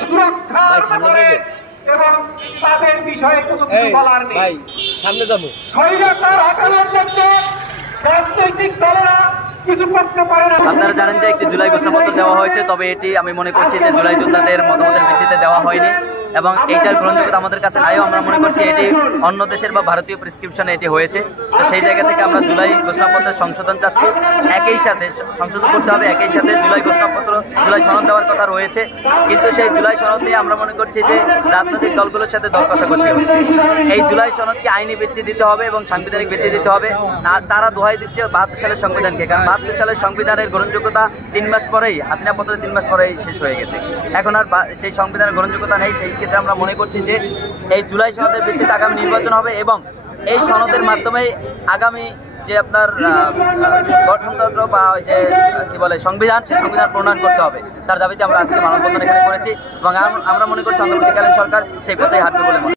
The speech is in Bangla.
সুরক্ষা এবং তাদের বিষয়ে কোনো কিছু বলার নেই। সামনে যাবো। স্বৈরাচার হটানোর জন্য রাজনৈতিক দলেরা কিছু করতে পারে না। আপনারা জানেন যে একটি জুলাই ঘোষণাপত্র দেওয়া হয়েছে, তবে এটি আমি মনে করছি যে জুলাই যোদ্ধাদের মতামতের ভিত্তিতে দেওয়া হয়নি এবং এইটার গ্রহণযোগ্যতা আমাদের কাছে নাইও। আমরা মনে করছি এটি অন্য দেশের বা ভারতীয় প্রেসক্রিপশনে এটি হয়েছে। তো সেই জায়গা থেকে আমরা জুলাই ঘোষণাপত্রের সংশোধন চাচ্ছি। একই সাথে সংশোধন করতে হবে, একই সাথে জুলাই ঘোষণাপত্র জুলাই সনদ দেওয়ার কথা রয়েছে, কিন্তু সেই জুলাই সনদ নিয়ে আমরা মনে করছি যে রাজনৈতিক দলগুলোর সাথে দর কষাকষি হচ্ছে। এই জুলাই সনদকে আইনি ভিত্তি দিতে হবে এবং সাংবিধানিক ভিত্তি দিতে হবে। তারা দোহাই দিচ্ছে ৭২ সালের সংবিধানকে, কারণ ৭২ সালের সংবিধানের গ্রহণযোগ্যতা 3 মাস পরেই, হাসিনা পত্রের 3 মাস পরেই শেষ হয়ে গেছে। এখন আর সেই সংবিধানের গ্রহণযোগ্যতা নেই। সেই ক্ষেত্রে আমরা মনে করছি যে এই জুলাই সনদের ভিত্তিতে আগামী নির্বাচন হবে এবং এই সনদের মাধ্যমে আগামী যে আপনার গঠনতন্ত্র বা ওই যে কি বলে সংবিধান, সেই সংবিধান প্রণয়ন করতে হবে। তার দাবিতে আমরা আজকে মানববন্ধন এখানে করেছি এবং আমরা মনে করছি অন্তর্বর্তীকালীন সরকার সেই পথেই হাঁটবে বলে মনে